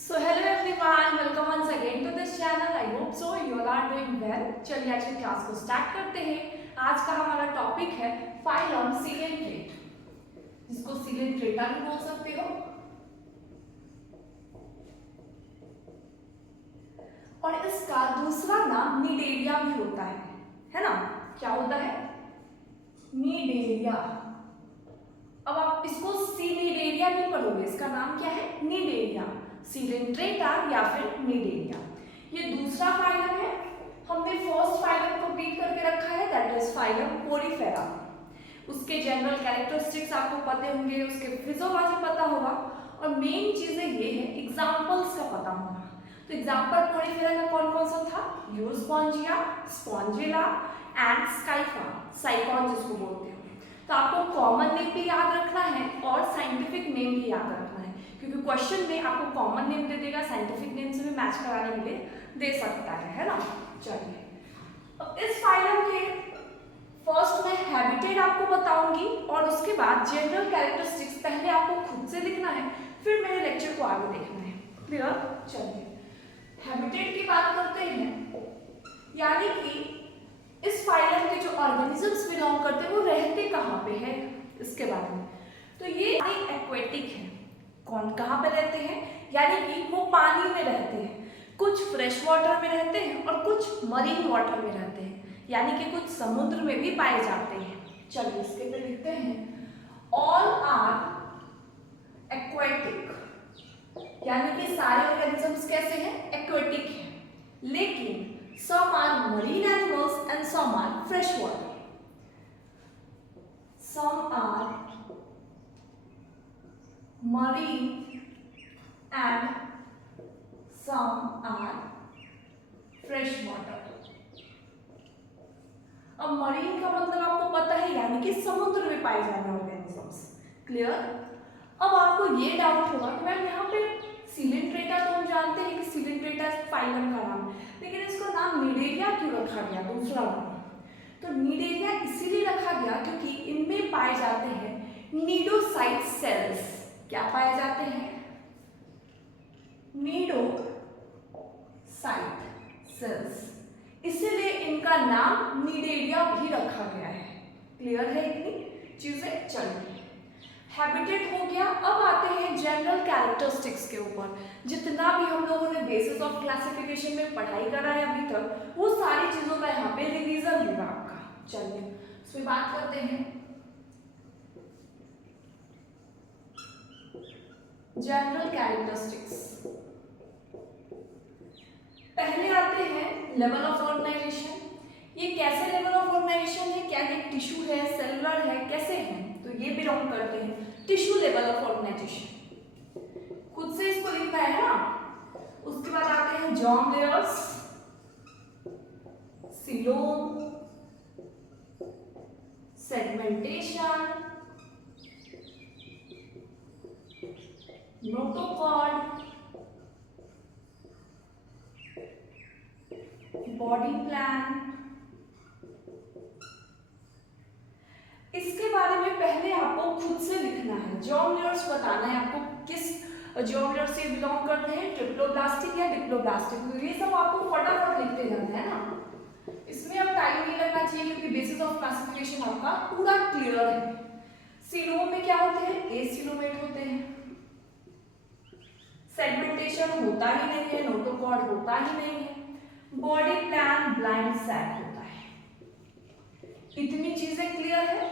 So hello everyone, welcome once again to this channel. I hope so you all are doing well. चलिए आज की class को start करते हैं। आज का हमारा टॉपिक है फाइलम सिलेंट्रेट, जिसको सिलेंट्रेटा भी बोल सकते हो, और इसका दूसरा नाम निडेरिया भी होता है ना? क्या होता है? निडेरिया। अब आप इसको सिलिडेरिया नहीं पढ़ोगे, इसका नाम क्या है? निडेरिया, सिलेंट्रेटा या फिर निडेरिया। ये दूसरा फाइलम है। हमने फर्स्ट फाइलम कंप्लीट करके रखा है, दैट इज फाइलम पोरीफेरा। उसके जनरल कैरेक्टरिस्टिक्स आपको पते होंगे, उसके फिजियोलॉजी पता होगा, और मेन चीजें ये है एग्जांपल्स का पता होगा। तो एग्जांपल पोरीफेरा का कौन कौन सा था? यूरोस्पॉन्जिया, स्पॉन्जिला एंड स्काइफा, साइकॉन जिसको बोलते हैं। तो आपको कॉमन नेम भी याद रखना है और साइंटिफिक नेम भी याद रखना है, क्योंकि क्वेश्चन में आपको कॉमन नेम दे देगा, साइंटिफिक नेम से भी मैच कराने के लिए दे सकता है ना? चलिए, अब इस फाइलम के फर्स्ट मैं हैबिटेट आपको बताऊंगी और उसके बाद जनरल कैरेक्टरिस्टिक्स पहले आपको खुद से लिखना है, फिर मेरे लेक्चर को आगे देखना है। क्लियर? चलिए, हैबिटेट की बात करते हैं, यानी कि इस फाइलम के जो ऑर्गेनिजम्स बिलोंग करते हैं वो रहते कहाँ पे हैं, इसके बारे में। तो ये एक्वेटिक है। कौन कहाँ पे रहते हैं? यानी कि वो पानी में रहते हैं, कुछ फ्रेश वाटर में रहते हैं और कुछ मरीन वाटर में रहते हैं, यानी कि कुछ समुद्र में भी पाए जाते हैं। चलिए इसके पे लिखते हैं, ऑल आर एक्वेटिक, यानी कि सारे ऑर्गेनिजम्स कैसे हैं? एक्वेटिक हैं, लेकिन some are marine animals and some are freshwater. Some are marine and some are freshwater. अब मरीन का मतलब आपको पता है, यानी कि समुद्र में पाए जाने ऑर्गेनिजम्स। क्लियर? अब आपको ये डाउट होगा कि मैम यहाँ पे सिलेंट्रेटा तो हम जानते हैं कि सिलेंट्रेटा फाइलम का नाम है, लेकिन इसका नाम निडेरिया क्यों रखा गया, दूसरा नाम? तो निडेरिया इसीलिए रखा गया क्योंकि इनमें पाए जाते हैं नीडोसाइट सेल्स। क्या पाए जाते हैं? नीडोसाइट सेल्स, इसीलिए इनका नाम निडेरिया भी रखा गया है। क्लियर है इतनी चीजें? चलिए, हैबिटेट हो गया। अब आते हैं जनरल कैरेक्टरिस्टिक्स के ऊपर। जितना भी हम लोगों ने बेसिस ऑफ क्लासिफिकेशन में पढ़ाई करा है अभी तक, वो सारी चीजों का यहाँ पे रिवीजन होगा आपका। चलिए इसमें बात करते हैं जनरल कैरेक्टरिस्टिक्स। पहले आते हैं लेवल ऑफ ऑर्गेनाइजेशन। ये कैसे लेवल ऑफ ऑर्गेनाइजेशन है? क्या ये टिश्यू है, सेलुलर है, कैसे है? तो ये बिलोंग करते हैं टिश्यू लेवल ऑफ ऑर्गेनाइजेशन। खुद से इसको लिखना है ना। उसके बाद आते हैं germ layers, coelom, segmentation, notochord, body plan. इसके बारे में पहले आपको खुद से लिखना है। जॉर्म लेयर्स बताना है आपको, किस जॉर्म लेयर से बिलोंग करते हैं, ट्रिप्लोब्लास्टिक या डिप्लोब्लास्टिक। ये सब आपको फटाफट लिखते जाना है ना, इसमें अब टाइम नहीं लगना चाहिए, क्योंकि बेसिस ऑफ क्लासिफिकेशन आपका पूरा क्लियर है। सीलोम में क्या होते हैं? एसिलोमेट होते हैं, सेगमेंटेशन होता ही नहीं है, नोटोकॉर्ड होता ही नहीं है, बॉडी प्लान ब्लाइंड सैक होता है। इतनी चीजें क्लियर है,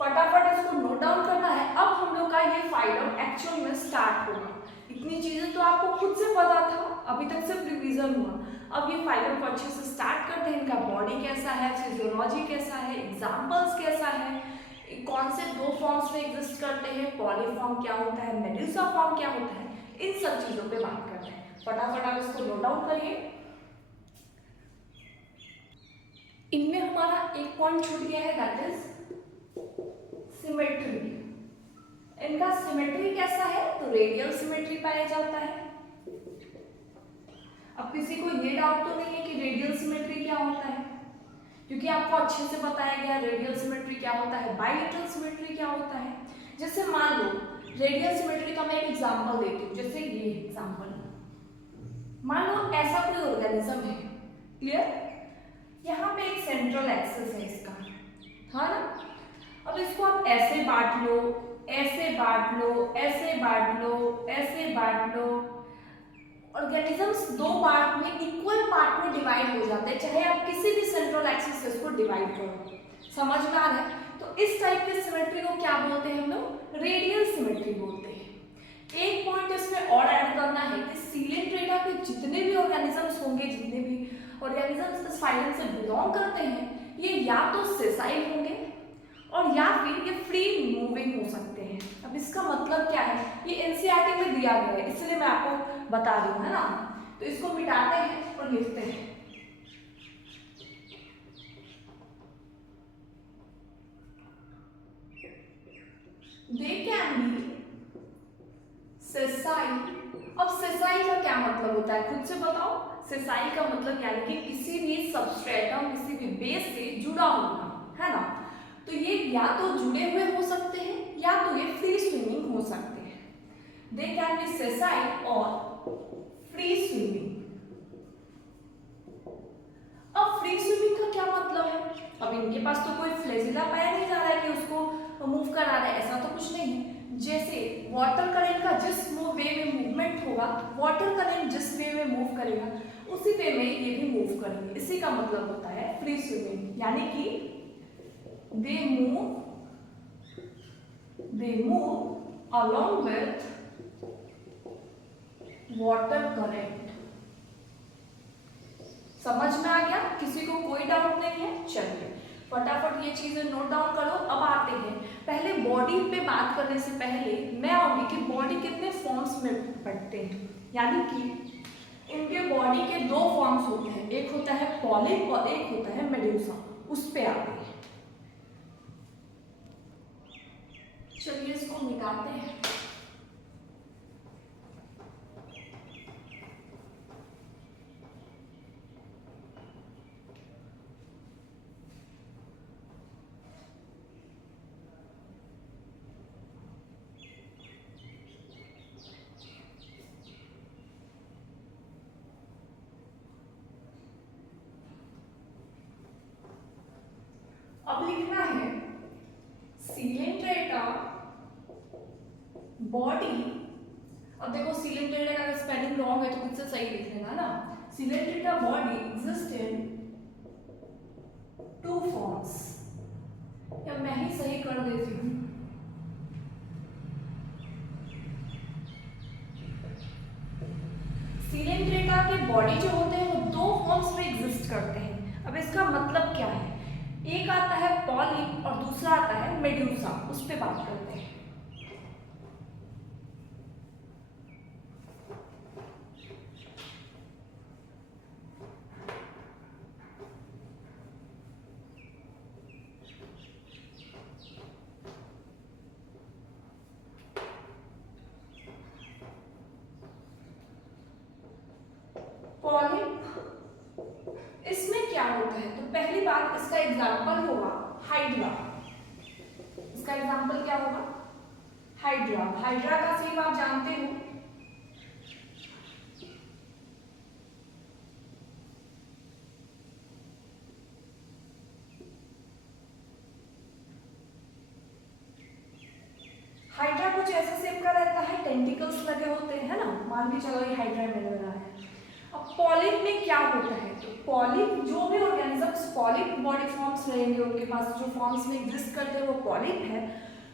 फटाफट इसको नोट डाउन करना है। अब हम लोग का ये फाइलम एक्चुअल में स्टार्ट होगा। इतनी चीजें तो आपको खुद से पता था, अभी तक सिर्फ रिवीजन हुआ। अब ये फाइलम को अच्छे से स्टार्ट करते हैं। इनका बॉडी कैसा है, फिजियोलॉजी कैसा है, एग्जाम्पल्स कैसा है, कौन से दो फॉर्म्स में एग्जिस्ट करते हैं, पॉलीफॉर्म क्या होता है, मेडुसा फॉर्म क्या होता है, इन सब चीजों पे बात करते हैं। फटाफट आप इसको नोट डाउन करिए। इनमें हमारा एक पॉइंट छूट गया है, दैट इज सिमेट्री। इनका सिमेट्री कैसा है? तो रेडियल सिमेट्री पाया जाता है। अब किसी को ये डाउट तो नहीं है कि रेडियल सिमेट्री क्या होता है, क्योंकि आपको अच्छे से बताया गया रेडियल सिमेट्री क्या होता है, बाइलेटरल सिमेट्री क्या होता है। जैसे मान लो रेडियल सिमेट्री का मैं एक एग्जांपल देती हूँ, जैसे ये एग्जांपल, मान लो ऐसा कोई ऑर्गेनिज्म है, क्लियर, यहाँ पे एक सेंट्रल एक्सिस है इसका, हाँ ना। अब इसको आप ऐसे बांट लो, ऐसे बांट लो, ऐसे बांट लो, ऐसे बांट लो। ऑर्गेनिजम्स दो पार्ट में, इक्वल पार्ट में डिवाइड हो जाते हैं, चाहे आप किसी भी सेंट्रल एक्सिस से इसको डिवाइड करो। समझ में आ रहा है? तो इस टाइप के सिमेट्री को क्या बोलते हैं हम लोग? रेडियल सिमेट्री बोलते हैं। एक पॉइंट इसमें और ऐड करना है कि सीलेंट्रेटा के जितने भी ऑर्गेनिजम्स होंगे, जितने भी ऑर्गेनिजम्स इस फाइलम से बिलोंग करते हैं, ये या तो सेसाइल होंगे और या फिर ये फ्री मूविंग हो सकते हैं। अब इसका मतलब क्या है, ये एनसीईआरटी में दिया गया है, इसलिए मैं आपको बता रही हूँ, है ना। तो इसको मिटाते हैं और लिखते हैं। They can be sessile. अब सेसाइल का क्या मतलब होता है, खुद से बताओ। सेसाइल का मतलब यानी कि किसी भी सबस्ट्रेटम, किसी भी बेस से जुड़ा होना, है ना। तो ये या तो जुड़े हुए हो सकते हैं या तो ये फ्री स्विमिंग हो सकते हैं। दे कैन बी सेसाइल और फ्री स्विमिंग। अब फ्री स्विमिंग का क्या मतलब है? अब इनके पास तो कोई फ्लैजिला पाया नहीं जा रहा है कि उसको मूव करा रहा है, ऐसा तो कुछ नहीं है। जैसे वाटर करंट का जिस वे में मूवमेंट होगा, वाटर करंट जिस वे में मूव करेगा उसी वे में ये भी मूव करेंगे। इसी का मतलब होता है फ्री स्विमिंग, यानी कि they move along with water current। समझ में आ गया? किसी को कोई डाउट नहीं है? चलिए फटाफट ये चीजें नोट डाउन करो। अब आते हैं, पहले बॉडी पे बात करने से पहले मैं आऊंगी कि बॉडी कितने फॉर्म्स में बढ़ते हैं, यानी कि इनके बॉडी के दो फॉर्म्स होते हैं, एक होता है पॉलिप और एक होता है मेड्यूसा। उस पे आते हैं। चलिए इसको मिटाते हैं। अब लिखना है सीलेंट्रेटा बॉडी। अब देखो सीलेंट्रेटा का अगर स्पेलिंग रॉन्ग है तो खुद से सही लिख लेना ना। Coelenterata body exist in two forms, या मैं ही सही कर देती हूँ। सीलेंट्रेटा के बॉडी जो होते हैं वो दो फॉर्म्स में एग्जिस्ट करते हैं। अब इसका मतलब क्या है? एक आता है पॉलिप और दूसरा आता है मेड्यूसा। उस पे बात करते हैं। पॉलिप, इसमें क्या होता है? तो पहली बात इसका एग्जाम्पल होगा हाइड्रा। इसका एग्जाम्पल क्या होगा? हाइड्रा। हाइड्रा का शेप आप जानते हो, हाइड्रा कुछ ऐसे शेप का रहता है, टेंटिकल्स लगे होते हैं, है ना। मान के चलो ये हाइड्रा मिल रहा है। अब पॉलिप में क्या होता है? तो पॉलिप, जो भी ऑर्गेनिजम्स पॉलिप बॉडी फॉर्म्स रहेंगे, उनके पास जो फॉर्म्स में एग्जिस्ट करते हैं वो पॉलिप है,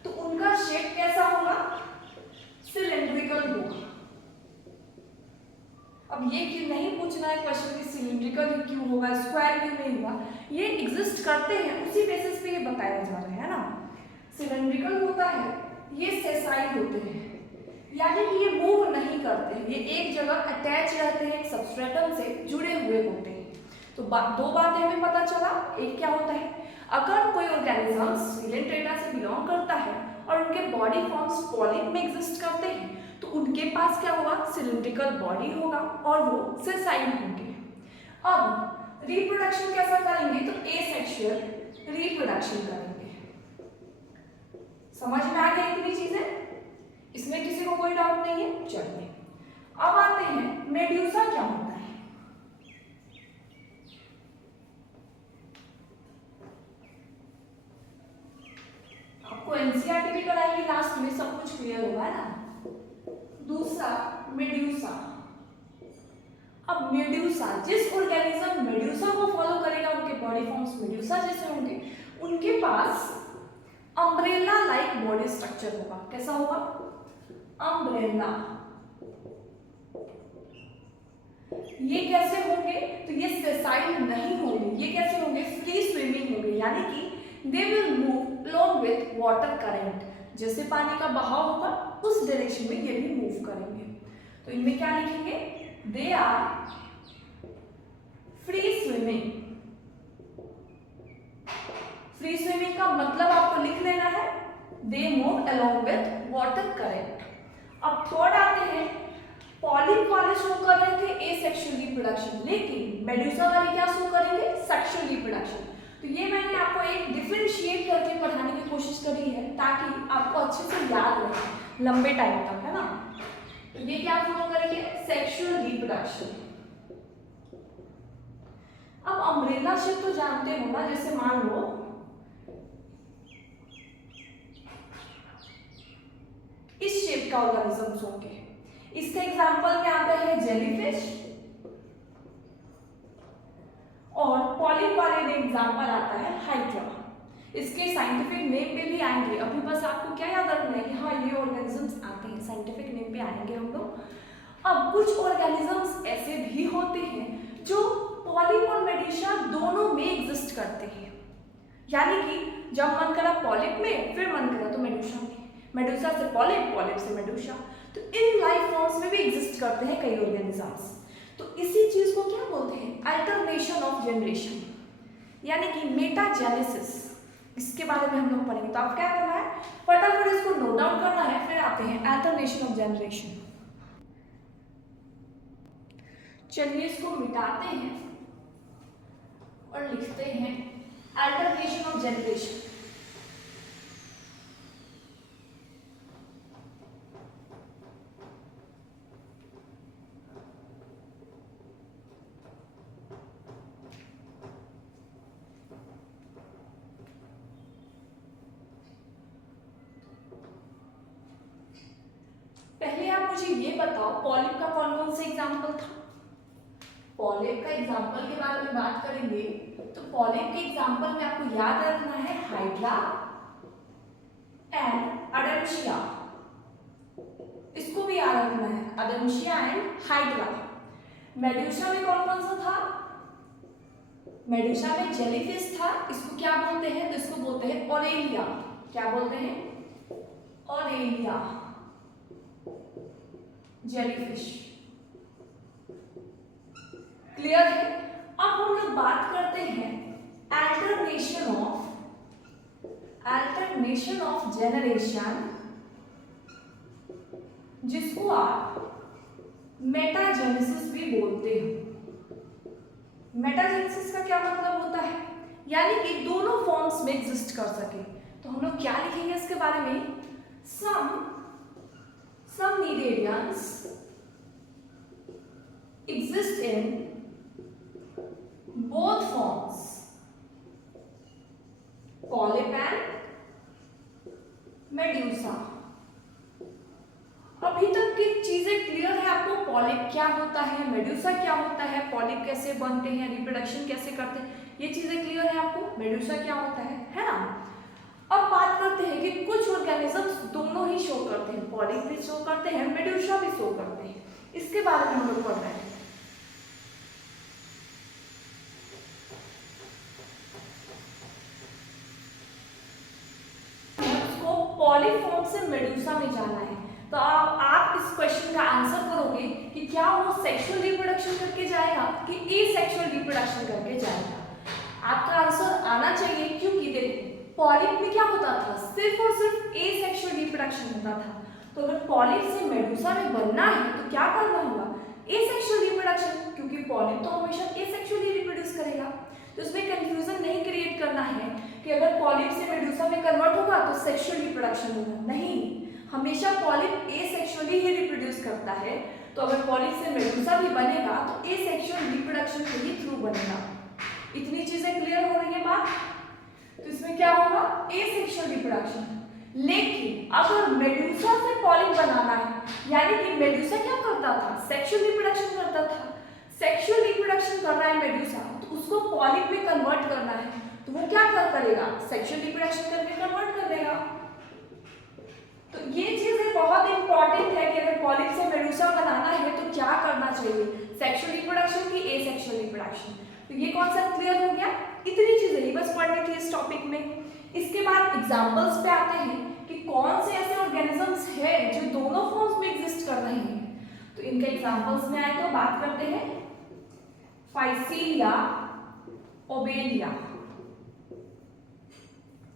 तो उनका शेप कैसा होगा? सिलेंड्रिकल होगा। अब ये क्यों नहीं पूछना है क्वेश्चन कि सिलेंड्रिकल क्यों होगा, स्क्वायर क्यों नहीं होगा, ये एग्जिस्ट करते हैं उसी बेसिस पे ये बताया जा रहा है ना। सिलेंड्रिकल होता है, ये सेसाइल होते हैं, यानी कि ये मूव नहीं करते, ये एक जगह अटैच रहते हैं, एक सबस्ट्रेटम से जुड़े हुए होते हैं। तो दो बातें हमें पता चला। एक क्या होता है, अगर कोई ऑर्गेनिज्म सीलेंट्रेटा से बिलोंग करता है और उनके बॉडी फॉर्म्स पॉलिप में एग्जिस्ट करते हैं तो उनके पास क्या होगा? सिलिंड्रिकल बॉडी होगा और वो सेसाइल होंगे। अब रिप्रोडक्शन कैसा करेंगे? तो एसेक्सुअल रिप्रोडक्शन करेंगे। समझ में आ गई इतनी चीजें? इसमें किसी को कोई डाउट नहीं है? चलिए अब आते हैं मेड्यूसा क्या होता है। आपको एनसीईआरटी भी कराएंगे लास्ट में, सब कुछ क्लियर होगा ना। दूसरा मेड्यूसा। अब मेड्यूसा, जिस ऑर्गेनिज्म मेड्यूसा को फॉलो करेगा उनके बॉडी फॉर्म्स मेड्यूसा जैसे होंगे, उनके पास अम्ब्रेला लाइक बॉडी स्ट्रक्चर होगा। कैसा होगा? अम्ब्रेला। ये कैसे होंगे? तो ये सेसाइल नहीं होंगे, ये कैसे होंगे? फ्री स्विमिंग होंगे, यानी कि they will move along with water current. जैसे पानी का बहाव होगा उस डायरेक्शन में ये भी मूव करेंगे। तो इनमें क्या लिखेंगे? They are free swimming. Free swimming का मतलब आपको लिख लेना है, they move along with water current. अब थर्ड आते हैं, पॉलिप वाले शो कर रहे थे एसेक्सुअल रिप्रोडक्शन, लेकिन मेडुसा वाले क्या शो करेंगे? Sexual reproduction. तो ये मैंने आपको एक डिफरेंशिएट करके पढ़ाने की कोशिश करी है ताकि आपको अच्छे से याद रहे लंबे टाइम तक, है ना। तो ये क्या फॉलो करेंगे? Sexual reproduction. अब अम्ब्रेला शेप तो जानते हो ना, जैसे मान लो इस शेप का ऑर्गेनिजम्स होंगे। इसका एग्जांपल में आता है जेलीफिश, और पॉलिप वाले में एग्जांपल आता है हाइड्रा। इसके साइंटिफिक नेम पे भी आएंगे, अभी बस आपको क्या याद रखना है कि हाँ ये ऑर्गेनिजम्स आते हैं, साइंटिफिक नेम पे आएंगे हम लोग। अब कुछ ऑर्गेनिजम्स ऐसे भी होते हैं जो पॉलिप और मेडुसा दोनों में एग्जिस्ट करते हैं, यानी कि जब मन करा पॉलिप में, फिर मन करा तो मेडुसा में, मेडुसा से पॉलिप, पॉलिप से मेडुसा। तो इन लाइफ फॉर्म्स में भी एग्जिस्ट करते हैं कई ऑर्गेनिजम्स। तो इसी चीज को क्या बोलते हैं? अल्टरनेशन ऑफ जनरेशन, यानी कि मेटाजेनेसिस। इसके बारे में हम लोग पढ़ेंगे। तो आप क्या करना है, फटाफट इसको नोट डाउन करना है, फिर आते हैं अल्टरनेशन ऑफ जनरेशन। चलिए इसको मिटाते हैं और लिखते हैं अल्टरनेशन ऑफ जनरेशन। पहले आप मुझे ये बताओ, पॉलिप का कौन कौन सा एग्जाम्पल था? पॉलिप का एग्जाम्पल के बारे में बात करेंगे तो पॉलिप के एग्जाम्पल में आपको याद रखना है हाइड्रा एंड अडेमशिया। इसको भी याद रखना है, अडेमशिया एंड हाइड्रा। मेडुसा में कौन कौन सा था? मेडुसा में जेलीफिश था, इसको क्या बोलते हैं? तो इसको बोलते हैं ऑरेलिया। क्या बोलते हैं? Aurelia jellyfish. क्लियर है? अब हम लोग बात करते हैं अल्टरनेशन ऑफ जनरेशन, जिसको आप मेटाजेनेसिस भी बोलते हो। मेटाजेनेसिस का क्या मतलब होता है? यानी कि दोनों फॉर्म्स में एग्जिस्ट कर सके। तो हम लोग क्या लिखेंगे इसके बारे में? some cnidarians exist in both forms, polyp and medusa। अभी तक की चीजें क्लियर है आपको? पॉलिप क्या होता है, मेडुसा क्या होता है, पॉलिप कैसे बनते हैं, रिप्रोडक्शन कैसे करते हैं, ये चीजें क्लियर है आपको? मेडुसा क्या होता है ना। अब बात करते हैं कि कुछ ऑर्गेनिजम्स दोनों ही शो करते हैं, पॉलिप भी शो करते हैं, मेडुसा भी शो करते हैं। इसके बारे में हम लोग पढ़ रहे हैं। उसको पॉलिप फॉर्म से मेडुसा में जाना है। तो आप इस क्वेश्चन का आंसर करोगे कि क्या वो सेक्सुअल रिप्रोडक्शन करके जाएगा कि एसेक्सुअल रिप्रोडक्शन करके जाएगा। आपका आंसर आना चाहिए, क्योंकि देखो पॉलिप में क्या होता था? सिर्फ और सिर्फ एसेक्सुअल रिप्रोडक्शन होता था। तो अगर पॉलिप से मेडुसा में बनना है तो क्या करना होगा? एसेक्सुअल रिप्रोडक्शन, क्योंकि पॉलिप तो हमेशा एसेक्सुअली रिप्रोड्यूस करेगा। तो इसमें कंफ्यूजन नहीं क्रिएट करना है कि अगर पॉलिप से मेडुसा में कन्वर्ट होगा तो सेक्सुअल रिप्रोडक्शन होगा। नहीं, हमेशा पॉलिप एसेक्सुअली ही रिप्रोड्यूस करता है। तो अगर पॉलिप से मेडूसा भी बनेगा तो एसेक्सुअल रिप्रोडक्शन के ही थ्रू बनेगा। इतनी चीजें क्लियर हो रही है बात? तो इसमें क्या होगा? Asexual reproduction. लेकिन अगर मेडूसा से पॉलिप बनाना है, यानी कि मेडूसा क्या करता था? सेक्सुअल रिप्रोडक्शन करता था। सेक्सुअल रिप्रोडक्शन कर रहा है मेडूसा, तो उसको पॉलिप में कन्वर्ट करना है, तो वो क्या करेगा? सेक्सुअल रिप्रोडक्शन करके कन्वर्ट कर देगा। तो ये चीजें बहुत इंपॉर्टेंट है कि अगर पॉलिप से मेडूसा बनाना है तो क्या करना चाहिए? सेक्सुअल रिप्रोडक्शन की एसेक्सुअल रिप्रोडक्शन। तो ये कॉन्सेप्ट क्लियर हो गया? इतनी चीजें ही बस पढ़नी थी इस टॉपिक में। इसके बाद एग्जांपल्स पे आते हैं कि कौन से ऐसे ऑर्गेनिजम्स हैं जो दोनों फॉर्म्स में एग्जिस्ट कर रहे हैं। तो इनके एग्जांपल्स में आए तो बात करते हैं फाइसीलिया, ओबेलिया।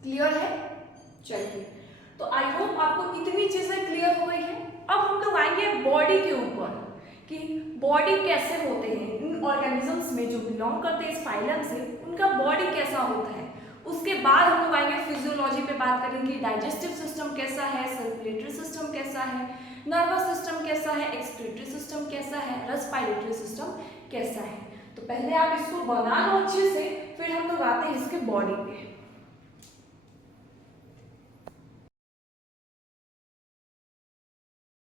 क्लियर है? चलिए, तो आई होप आपको इतनी चीजें क्लियर हो गई है। अब हम लोग आएंगे बॉडी के ऊपर कि बॉडी कैसे होते हैं इन ऑर्गेनिजम्स में जो बिलोंग करते हैं इस फाइलम से, उनका बॉडी कैसा होता है। उसके बाद हम लोग आएंगे फिजियोलॉजी पे, बात करेंगे डाइजेस्टिव सिस्टम कैसा है, सर्कुलेटरी सिस्टम कैसा है, नर्वस सिस्टम कैसा है, एक्सक्रीटरी सिस्टम कैसा है, रेस्पिरेटरी सिस्टम कैसा है। तो पहले आप इसको बना लो अच्छे से, फिर हम लोग आते हैं इसके बॉडी पे।